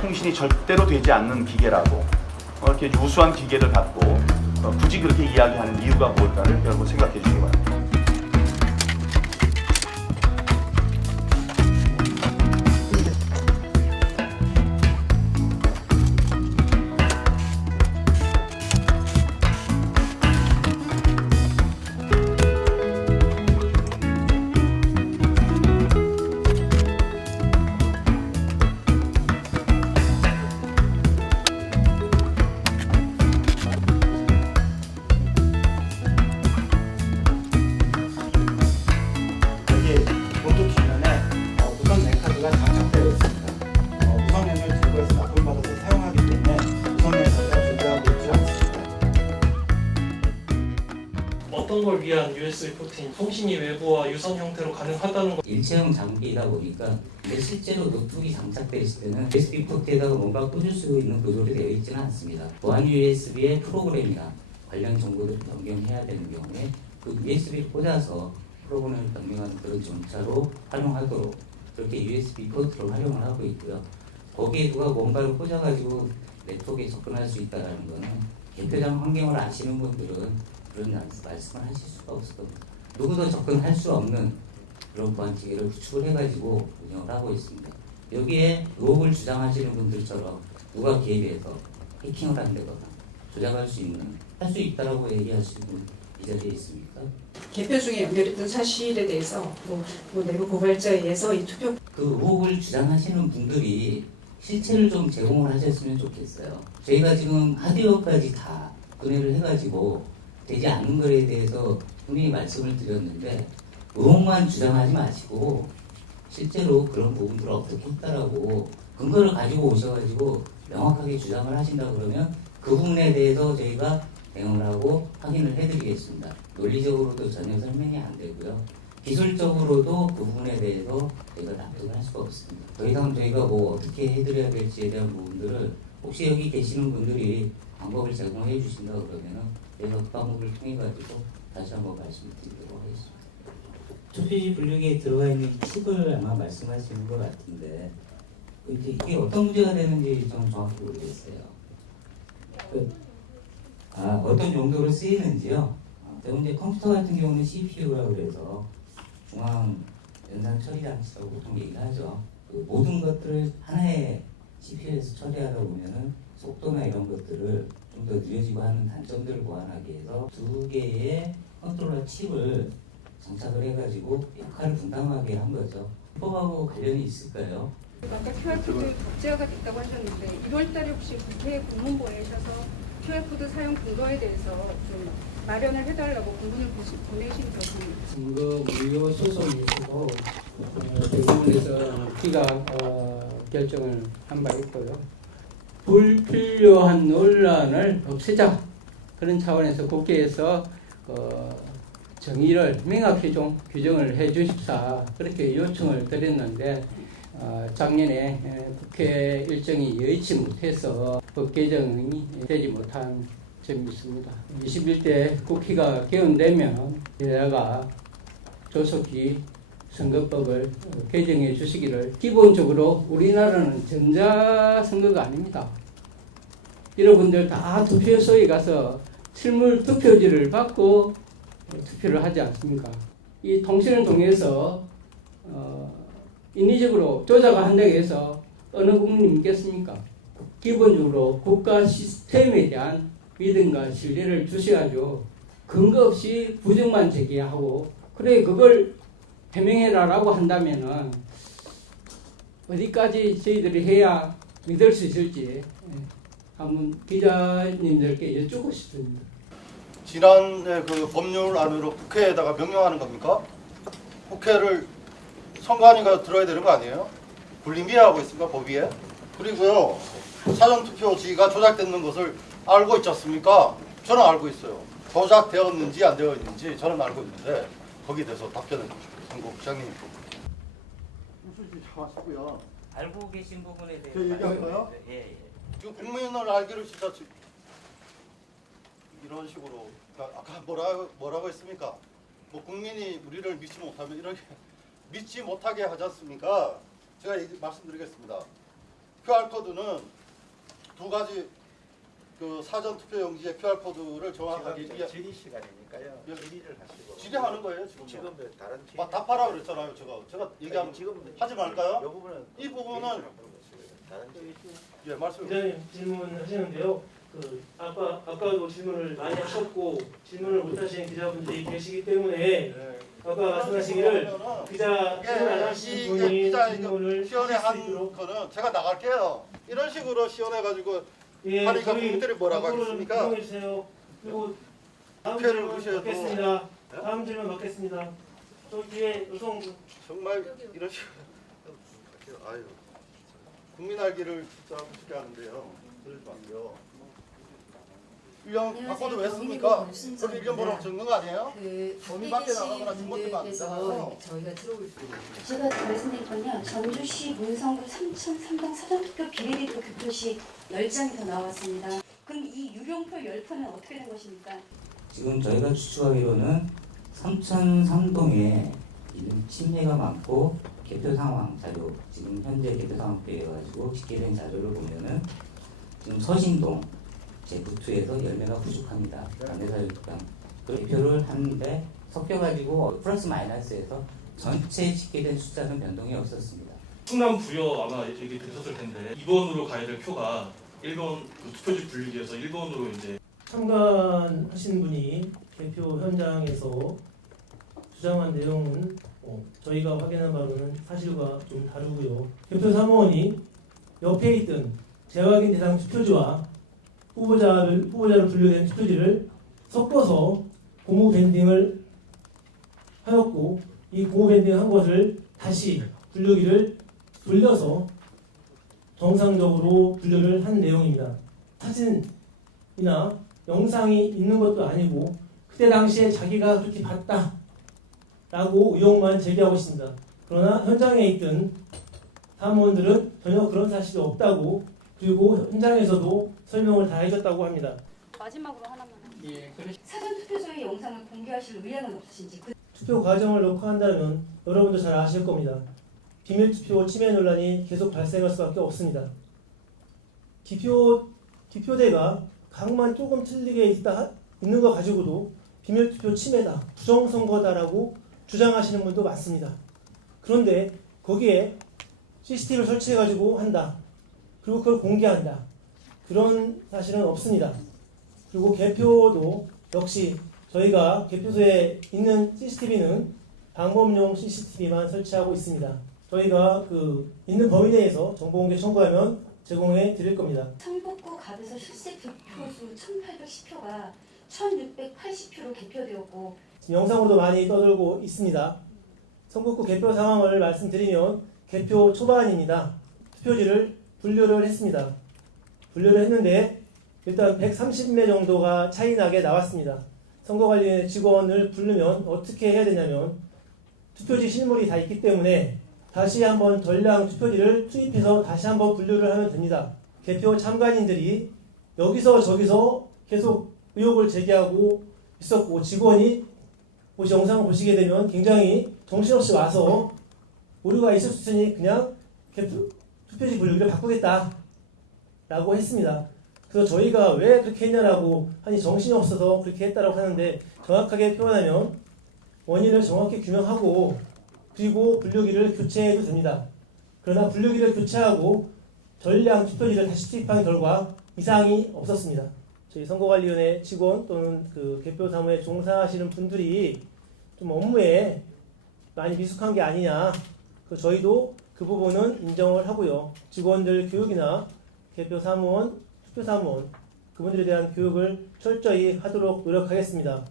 통신이 절대로 되지 않는 기계라고 이렇게 우수한 기계를 갖고 굳이 그렇게 이야기하는 이유가 뭘까를 여러분 생각해 주시기 바랍니다. 어떤 걸 위한 USB 포트인 통신이 외부와 유선 형태로 가능하다는 것. 일체형 장비이다 보니까 근데 실제로 노트북이 장착되어 있을 때는 USB 포트에다가 뭔가 꽂을 수 있는 구조로 되어 있지는 않습니다. 보안 USB의 프로그램이나 관련 정보들을 변경해야 되는 경우에 그 USB를 꽂아서 프로그램을 변경하는 그런 전차로 활용하도록 그렇게 USB 포트를 활용을 하고 있고요. 거기에 누가 뭔가를 꽂아가지고 네트워크에 접근할 수 있다는 것은 개표장 환경을 아시는 분들은 그런 말씀을 하실 수가 없을 겁니다. 누구도 접근할 수 없는 그런 보안 체계를 구축을 해가지고 운영을 하고 있습니다. 여기에 의혹을 주장하시는 분들처럼 누가 개입해서 해킹을 한다거나 조작할 수 있는, 할 수 있다라고 얘기하시는 분 이 자리에 있습니까? 개표 중에 연결했던 사실에 대해서 뭐 내부 고발자에 의해서 이 투표 그 의혹을 주장하시는 분들이 실체를 좀 제공을 하셨으면 좋겠어요. 저희가 지금 하드웨어까지 다 분해를 해가지고 되지 않는 것에 대해서 분명히 말씀을 드렸는데 의혹만 주장하지 마시고 실제로 그런 부분들을 어떻게 했다라고 근거를 가지고 오셔가지고 명확하게 주장을 하신다 그러면 그 부분에 대해서 저희가 대응을 하고 확인을 해드리겠습니다. 논리적으로도 전혀 설명이 안 되고요. 기술적으로도 그 부분에 대해서 저희가 납득을 할 수가 없습니다. 더 이상 저희가 뭐 어떻게 해드려야 될지에 대한 부분들을 혹시 여기 계시는 분들이 방법을 제공해 주신다 그러면은 저희가 그 방법을 통해 가지고 다시 한번 말씀드리도록 하겠습니다. 초피지 분류기에 들어가 있는 칩을 아마 말씀하시는 것 같은데 이게 어떤 문제가 되는지 좀 정확히 모르겠어요. 어떤 용도로 쓰이는지요. 이제 컴퓨터 같은 경우는 CPU라고 그래서 중앙 연산 처리 장치라고 보통 얘기를 하죠. 그 모든 것들을 하나의 CPU에서 처리하다 보면은 속도나 이런 것들을 좀 더 느려지고 하는 단점들을 보완하기 위해서 두 개의 컨트롤러 칩을 장착을 해가지고 역할을 분담하게 한 거죠. 헌법하고 관련이 있을까요? 아까 QR코드 복제화가 됐다고 하셨는데 1월달에 혹시 국회 국문부에셔서 QR코드 사용 근거에 대해서 좀 마련을 해달라고 공문을 보내신 적이 증거 무효 소송이 있고 대법원에서 기각 결정을 한 바 있고요. 불필요한 논란을 없애자 그런 차원에서 국회에서 정의를 명확히 좀 규정을 해 주십사 그렇게 요청을 드렸는데 작년에 국회 일정이 여의치 못해서 법 개정이 되지 못한 점이 있습니다. 21대 국회가 개원되면 여야가 조속히 선거법을 개정해 주시기를. 기본적으로 우리나라는 전자선거가 아닙니다. 여러분들 다 투표소에 가서 실물 투표지를 받고 투표를 하지 않습니까? 이 통신을 통해서 인위적으로 조작을 한다고 해서 어느 국민이 믿겠습니까? 기본적으로 국가 시스템에 대한 믿음과 신뢰를 주셔야죠. 근거 없이 부정만 제기하고 그래 그걸 해명해라라고 한다면은 어디까지 저희들이 해야 믿을 수 있을지 한번 기자님들께 여쭙고 싶습니다. 지난해 그 법률 안으로 국회에다가 명령하는 겁니까? 국회를 선관위가 들어야 되는 거 아니에요? 불림비하고 있습니까 법위에? 그리고요 사전투표지가 조작됐는 것을 알고 있지 않습니까? 저는 알고 있어요. 조작되었는지 안 되었는지 저는 알고 있는데 거기에 대해서 답변을 주십시오. 선거국장님. 무슨 하시고요. 알고 계신 부분에 대해서 저 얘기할까요? 예. 지금 국민을 알기를 진짜 이런 식으로 아까 뭐라고 했습니까? 뭐 국민이 우리를 믿지 못하면 이렇게 믿지 못하게 하지 않습니까? 제가 말씀드리겠습니다. QR코드는 두 가지 그 사전 투표용지의 QR코드를 정확하게 지금 질의 시간이니까요. 예. 질의를 하시고. 질의하는 거예요 지금. 지금 다른 질의. 답하라 그랬잖아요 제가 얘기하면 지금 하지 말까요? 이 부분은 이 부분은 다른 질의. 예 말씀. 기자님 질문하시는데요. 아까도 질문을 많이 하셨고 질문을 못 하시는 기자분들이 계시기 때문에 네. 아까 말씀하시기를 기자 질문 안 하신 분이 기자 질문을 시연회 하실 수 한 있도록 거는 제가 나갈게요. 이런 식으로 시연해가지고 예, 하니까 저희 국민들이 뭐라고 광고를 하겠습니까? 이용해 주세요. 그리고 다음 국회를 질문 무시해도- 받겠습니다. 다음 질문 받겠습니다. 저 뒤에 여성분. 정말 이런 식으로 아유 국민 알기를 진짜 쉽게 하는데요. 그러지 마세요. 일련 바꿔도 왜 씁니까? 그렇게 일련 번호 적는 거 아니에요? 그 범위 밖에 나가거나 잘못되면 안 분들께서 되잖아요. 저희가 들어올 때 제가 말씀드린 건요. 전주시 문성구 3,300 사전투표 비례대표 교표시 10장이 더 나왔습니다. 그럼 이 유령표 10표는 어떻게 된 것입니까? 지금 저희가 추측하기로는 3,003동에 있는 침해가 많고 개표 상황 자료, 지금 현재 개표 상황표에 가지고 집계된 자료를 보면은 지금 서신동 제9투에서 열매가 부족합니다. 관내사유특강 개표를 하는데 섞여가지고 플러스 마이너스에서 전체 집계된 숫자는 변동이 없었습니다. 충남 부여 아마 얘기 되셨을 텐데 2번으로 가야 될 표가 1번 그 투표지 분리기 위해서 1번으로 이제 참관하신 분이 개표 현장에서 주장한 내용은 저희가 확인한 바로는 사실과 좀 다르고요. 개표 사무원이 옆에 있던 재확인 대상 투표지와 후보자로 분류된 투표지를 섞어서 고무 밴딩을 하였고 이 고무 밴딩한 것을 다시 분류기를 돌려서 정상적으로 분류를 한 내용입니다. 사진이나 영상이 있는 것도 아니고 그때 당시에 자기가 그렇게 봤다라고 의혹만 제기하고 있습니다. 그러나 현장에 있던 사무원들은 전혀 그런 사실이 없다고 그리고 현장에서도 설명을 다 해줬다고 합니다. 마지막으로 하나만. 예, 사전투표소의 영상을 공개하실 의향은 없으신지. 투표 과정을 녹화한다면 여러분도 잘 아실 겁니다. 비밀투표 침해 논란이 계속 발생할 수밖에 없습니다. 기표대가 각만 조금 틀리게 있는 거 가지고도 비밀투표 침해다, 부정선거다라고 주장하시는 분도 많습니다. 그런데 거기에 CCTV를 설치해가지고 한다. 그리고 그걸 공개한다. 그런 사실은 없습니다. 그리고 개표도 역시 저희가 개표소에 있는 CCTV는 방범용 CCTV만 설치하고 있습니다. 저희가 있는 범위 내에서 정보공개 청구하면 제공해 드릴 겁니다. 성북구 갑에서 실제 득표수 1,810표가 1,680표로 개표되었고 영상으로도 많이 떠돌고 있습니다. 성북구 개표 상황을 말씀드리면 개표 초반입니다. 투표지를 분류를 했습니다. 분류를 했는데 일단 130매 정도가 차이나게 나왔습니다. 선거관리위원회 직원을 부르면 어떻게 해야 되냐면 투표지 실물이 다 있기 때문에 다시 한번 전량 투표지를 투입해서 다시 한번 분류를 하면 됩니다. 개표 참관인들이 여기서 저기서 계속 의혹을 제기하고 있었고 직원이 혹시 영상을 보시게 되면 굉장히 정신없이 와서 오류가 있을 수 있으니 그냥 투표지 분류를 바꾸겠다 라고 했습니다. 그래서 저희가 왜 그렇게 했냐라고 하니 정신이 없어서 그렇게 했다라고 하는데 정확하게 표현하면 원인을 정확히 규명하고 그리고 분류기를 교체해도 됩니다. 그러나 분류기를 교체하고 전량 투표지를 다시 투입한 결과 이상이 없었습니다. 저희 선거관리위원회 직원 또는 개표 사무에 종사하시는 분들이 좀 업무에 많이 미숙한 게 아니냐. 저희도 그 부분은 인정을 하고요. 직원들 교육이나 개표 사무원, 투표 사무원 그분들에 대한 교육을 철저히 하도록 노력하겠습니다.